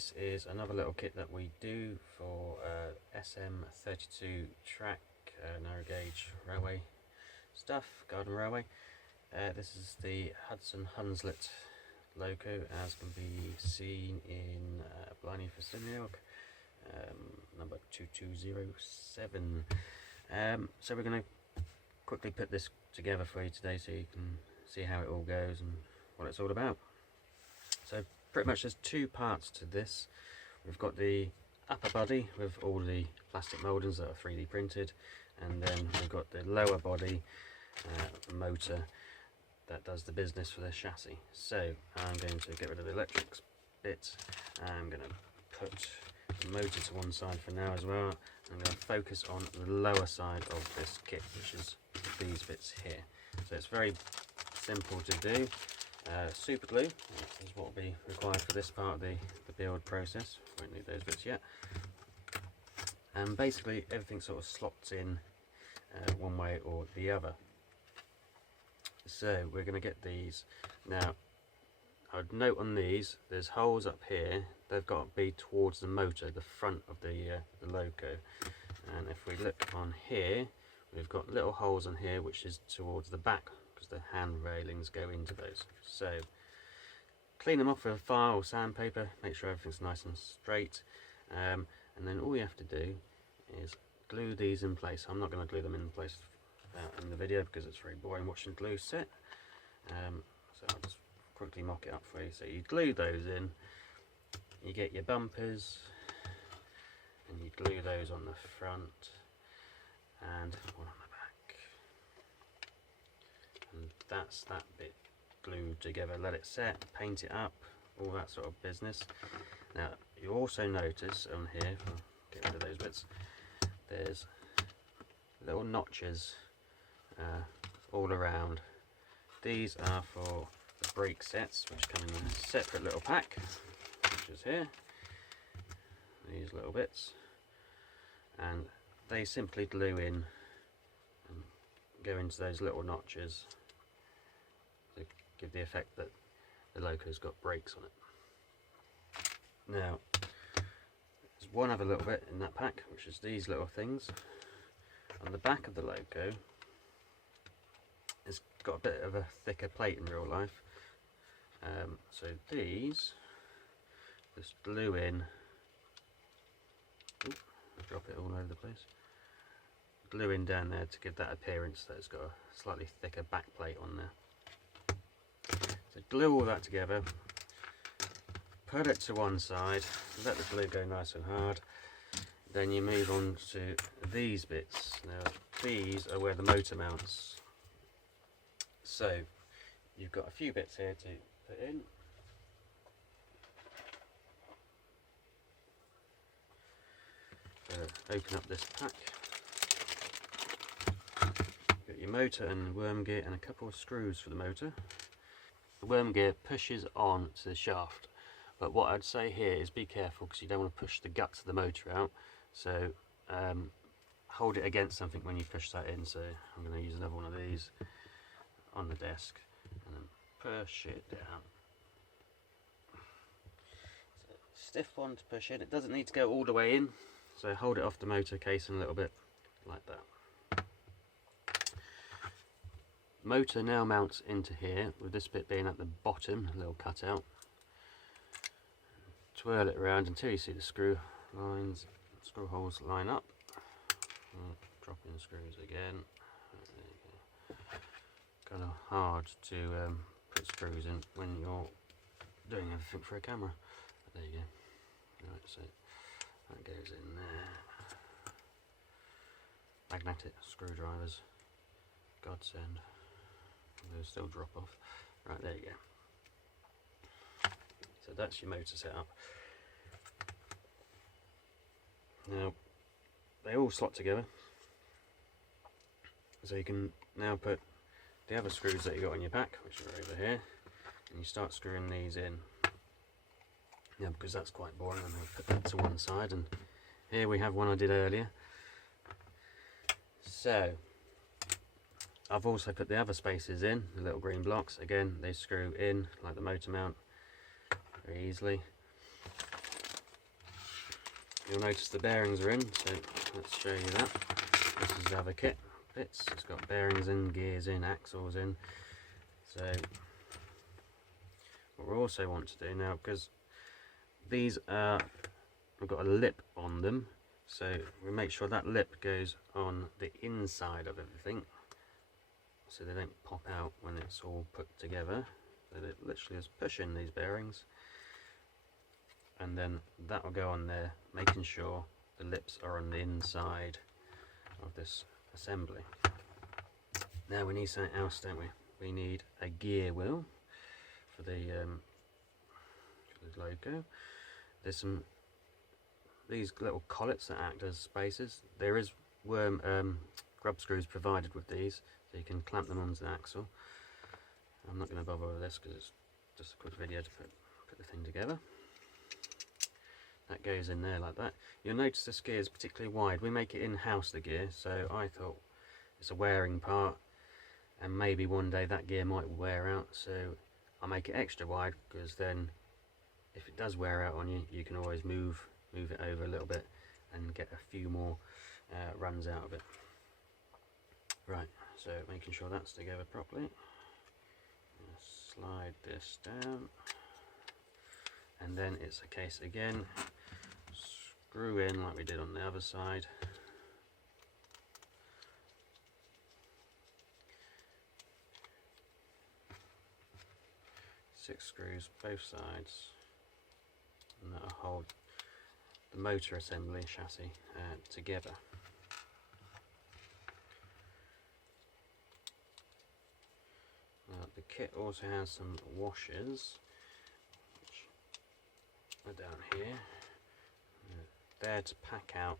This is another little kit that we do for SM32 track, narrow gauge railway stuff, garden railway. This is the Hudson Hunslet loco, as can be seen in Blarney for York, number 2207. So we're going to quickly put this together for you today so you can see how it all goes and what it's all about. So pretty much there's two parts to this. We've got the upper body with all the plastic mouldings that are 3D printed, and then we've got the lower body motor that does the business for the chassis. So I'm going to get rid of the electrics bit. I'm going to put the motor to one side for now as well. I'm going to focus on the lower side of this kit, which is these bits here. So it's very simple to do. Super glue is what will be required for this part of the build process. Won't need those bits yet. And basically everything sort of slots in one way or the other. So we're going to get these. Now I'd note on these, there's holes up here. They've got to be towards the motor, the front of the loco. And if we look on here, we've got little holes on here which is towards the back, because the hand railings go into those. So clean them off with a file or sandpaper, make sure everything's nice and straight, and then all you have to do is glue these in place. I'm not going to glue them in place in the video because it's very boring watching glue set, so I'll just quickly mock it up for you. So you glue those in, you get your bumpers and you glue those on the front and one on the back, and that's that bit glued together. Let it set, paint it up, all that sort of business. Now you also notice on here, I'll get rid of those bits, there's little notches all around. These are for the brake sets, which come in a separate little pack, which is here, these little bits, and they simply glue in and go into those little notches to give the effect that the loco's got brakes on it. Now there's one other little bit in that pack, which is these little things. On the back of the loco, it's got a bit of a thicker plate in real life, so these just glue in. Ooh, drop it all over the place. Glue in down there to give that appearance that it's got a slightly thicker back plate on there. So glue all that together, put it to one side, let the glue go nice and hard. Then you move on to these bits. Now these are where the motor mounts. So you've got a few bits here to put in. Open up this pack. Got your motor and worm gear and a couple of screws for the motor. The worm gear pushes on to the shaft, but what I'd say here is be careful, because you don't want to push the guts of the motor out. So hold it against something when you push that in. So I'm going to use another one of these on the desk and then push it down. So stiff one to push in. It doesn't need to go all the way in, so hold it off the motor casing a little bit like that. Motor now mounts into here, with this bit being at the bottom, a little cutout. Twirl it around until you see the screw lines, screw holes line up. Drop in screws again. Kind of hard to put screws in when you're doing everything for a camera. But there you go. Right, so that goes in there. Magnetic screwdrivers, godsend. They'll still drop off. Right, there you go. So that's your motor setup. Now they all slot together, so you can now put the other screws that you got on your pack, which are over here, and you start screwing these in. Now because that's quite boring, I'm going to put that to one side, and here we have one I did earlier. So I've also put the other spaces in, the little green blocks. Again, they screw in like the motor mount very easily. you'll notice the bearings are in, so let's show you that. This is the other kit bits. It's got bearings in, gears in, axles in. So what we also want to do now, because these are, we've got a lip on them, so we make sure that lip goes on the inside of everything, so they don't pop out when it's all put together. So it literally is pushing these bearings, and then that will go on there, making sure the lips are on the inside of this assembly. Now we need something else, don't we? We need a gear wheel for the loco. There's these little collets that act as spacers. There is worm grub screws provided with these, so you can clamp them onto the axle. I'm not going to bother with this because it's just a quick video to put the thing together. That goes in there like that. You'll notice this gear is particularly wide. We make it in-house, the gear, so I thought it's a wearing part, and maybe one day that gear might wear out, so I'll make it extra wide, because then if it does wear out on you, you can always move it over a little bit and get a few more runs out of it. Right, so making sure that's together properly. Slide this down, and then it's a case again, screw in like we did on the other side. Six screws both sides, and that'll hold the motor assembly chassis together. The kit also has some washers, which are down here. There to pack out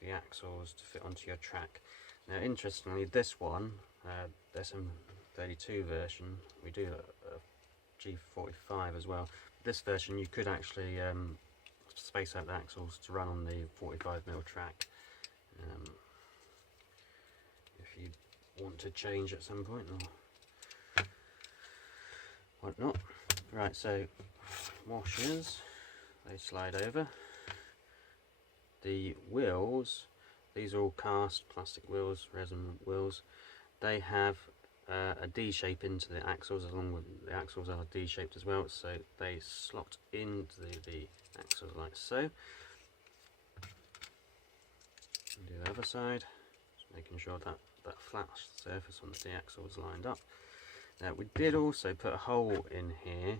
the axles to fit onto your track. Now, interestingly, this one, the SM32 version, we do a G45 as well. This version, you could actually space out the axles to run on the 45mm track if you want to change at some point or whatnot. Right, so washers, they slide over. The wheels, these are all cast plastic wheels, resin wheels. They have a D shape into the axles, along with the axles are D shaped as well, so they slot into the axles like so. And do the other side, just making sure that that flat surface on the axle is lined up. Now we did also put a hole in here,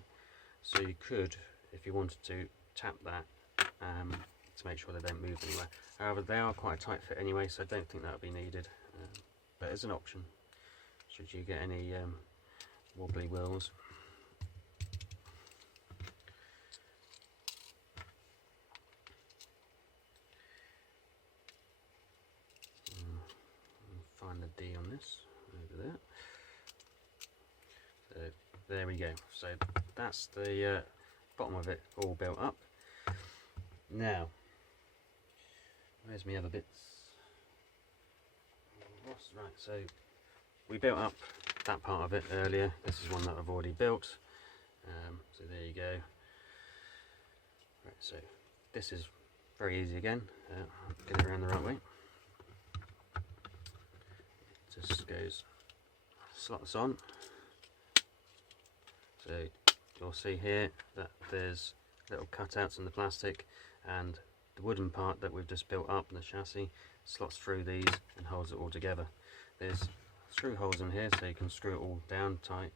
so you could, if you wanted to, tap that to make sure they don't move anywhere. However, they are quite a tight fit anyway, so I don't think that would be needed, but it's an option should you get any wobbly wheels. Find the D on this, over there. So there we go. So that's the bottom of it all built up. Now, where's my other bits? Right, so we built up that part of it earlier. This is one that I've already built. So there you go. Right, so this is very easy again. Get it around the right way. Just goes, slots on. So you'll see here that there's little cutouts in the plastic, and the wooden part that we've just built up in the chassis slots through these and holds it all together. There's screw holes in here, so you can screw it all down tight,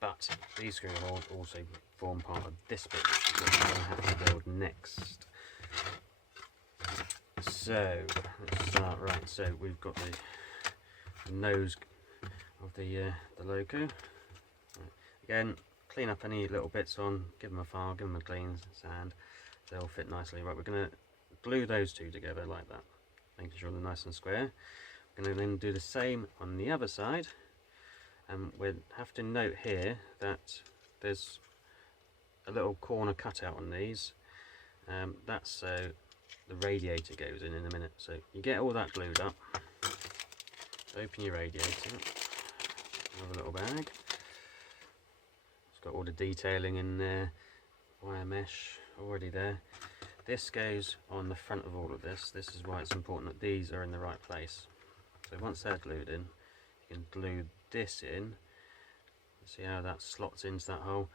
but these screw holes also form part of this bit, which is what we're going to have to build next. So let's start. Right, so we've got the nose of the loco. Right. Again, clean up any little bits on, give them a file, give them a clean sand, they'll fit nicely. Right, we're going to glue those two together like that, making sure they're nice and square. We're going to then do the same on the other side, and we'll have to note here that there's a little corner cutout on these. That's so the radiator goes in a minute. So you get all that glued up, open your radiator, have a little bag. It's got all the detailing in there, wire mesh already there. This goes on the front of all of this. This is why it's important that these are in the right place. So once they're glued in, you can glue this in. See how that slots into that hole.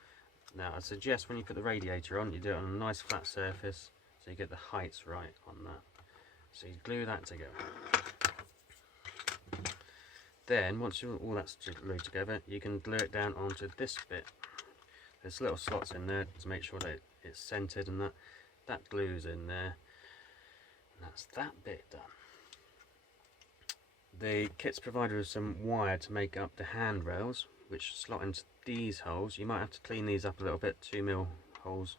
Now I suggest when you put the radiator on, you do it on a nice flat surface so you get the heights right on that. So you glue that together. Then once all that's glued together, you can glue it down onto this bit. There's little slots in there to make sure that it's centered, and that glues in there. And that's that bit done. The kit's provided with some wire to make up the handrails, which slot into these holes. You might have to clean these up a little bit, 2mm holes,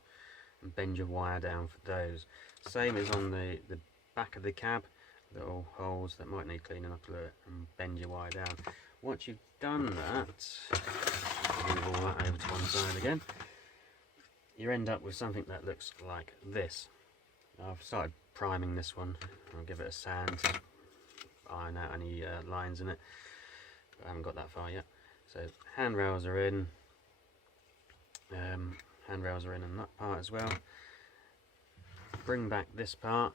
and bend your wire down for those. Same as on the back of the cab, little holes that might need cleaning up a little bit, and bend your wire down. Once you've done that, move all that over to one side again, you end up with something that looks like this. I've started priming this one. I'll give it a sand, iron out any lines in it, but I haven't got that far yet. So handrails are in, in that part as well. Bring back this part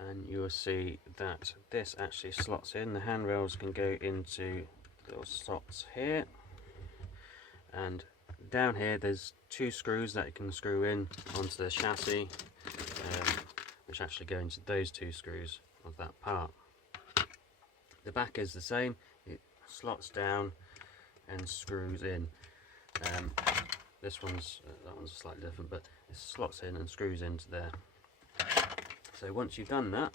and you will see that this actually slots in. The handrails can go into little slots here, and down here there's 2 screws that you can screw in onto the chassis, which actually go into those 2 screws of that part. The back is the same, it slots down and screws in. That one's slightly different, but it slots in and screws into there. So once you've done that,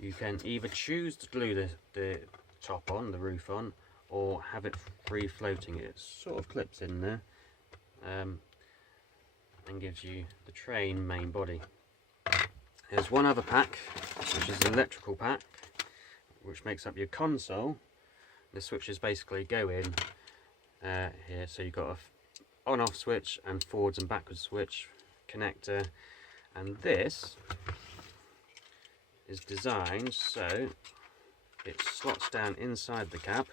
you can either choose to glue the top on, the roof on, or have it free floating. It sort of clips in there and gives you the train main body. There's one other pack, which is the electrical pack, which makes up your console. The switches basically go in here, so you've got a on-off switch and forwards and backwards switch connector, and this is designed so it slots down inside the cab,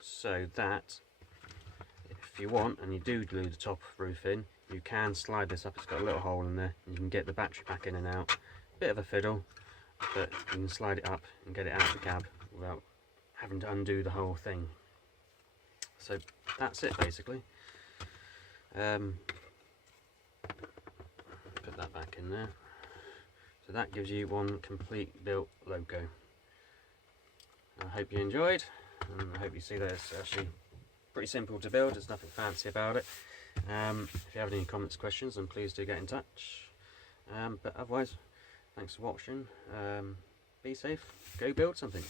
so that if you want, and you do glue the top roof in, you can slide this up. It's got a little hole in there, and you can get the battery pack in and out. Bit of a fiddle, but you can slide it up and get it out of the cab without having to undo the whole thing. So that's it basically. Put that back in there. So that gives you one complete built loco. I hope you enjoyed, and I hope you see that it's actually pretty simple to build. There's nothing fancy about it. If you have any comments, questions, then please do get in touch. But otherwise, thanks for watching. Be safe, go build something.